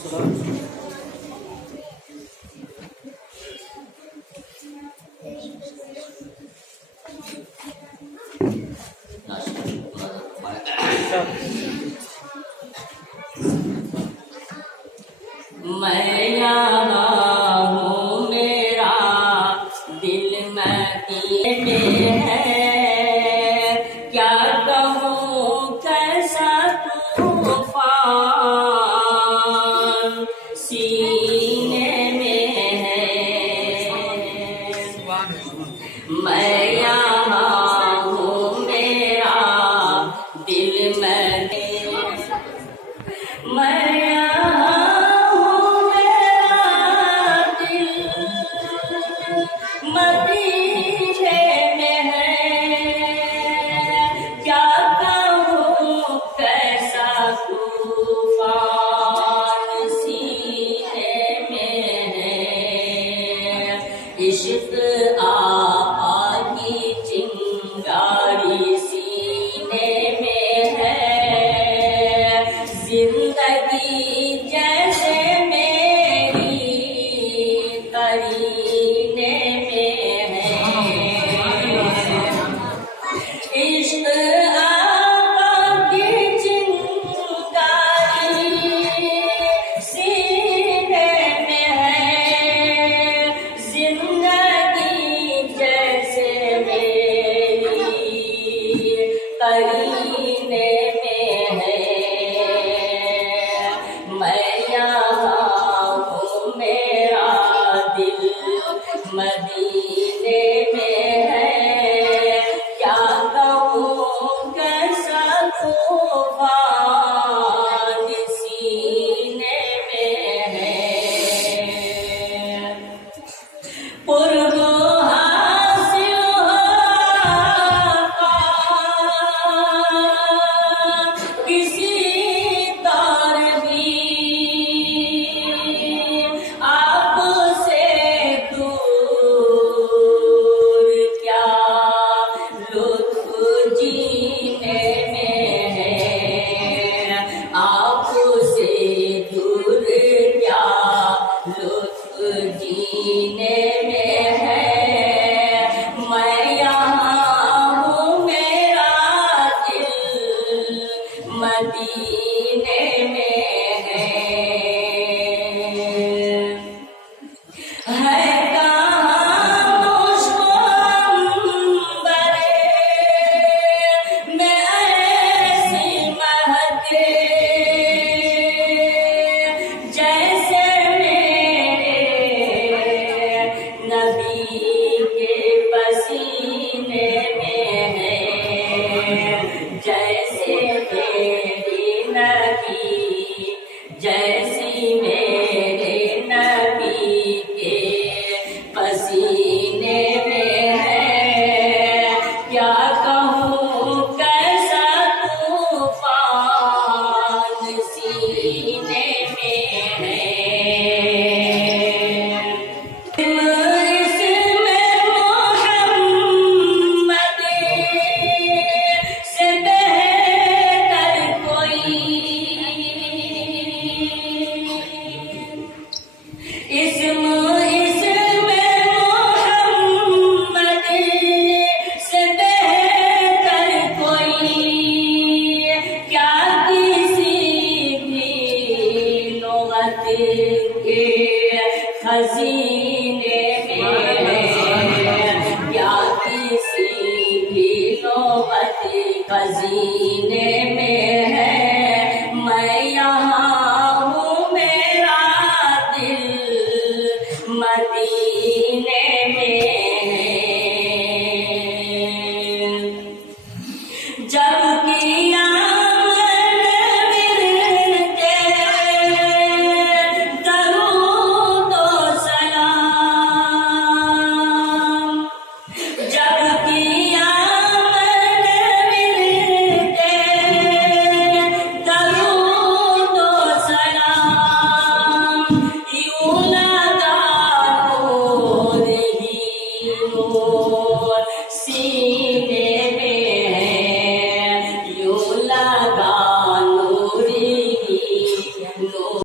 मैं यहाँ हूँ, मेरा दिल मदीने में है, क्या कहूँ कैसा तूफान सीने में है। मैं यहाँ हूँ, मेरा दिल मदीने मैं इश्क आका की चिंगारी सीने में है, जिंदगी जैसे मेरी करीने में है। इश्क आका की चिंगारी सीने में है, करीने में है। मैं यहाँ हूँ, मेरा दिल मदीने में है, क्या कहूँ कैसा तूफान सीने में है। पूर्व जीने में है। मैं यहाँ हूँ, मेरा दिल मदीने में है कहाँ मुझको अंबरे में ऐसी महके, जैसे नबी के पसीने में है, जैसे मेरी नबी, जैसी मेरे नबी के पसीने में है, क्या कहूँ कैसा तूफान सीने में है। खजीने में है, क्या किसी भी नौबत खजीने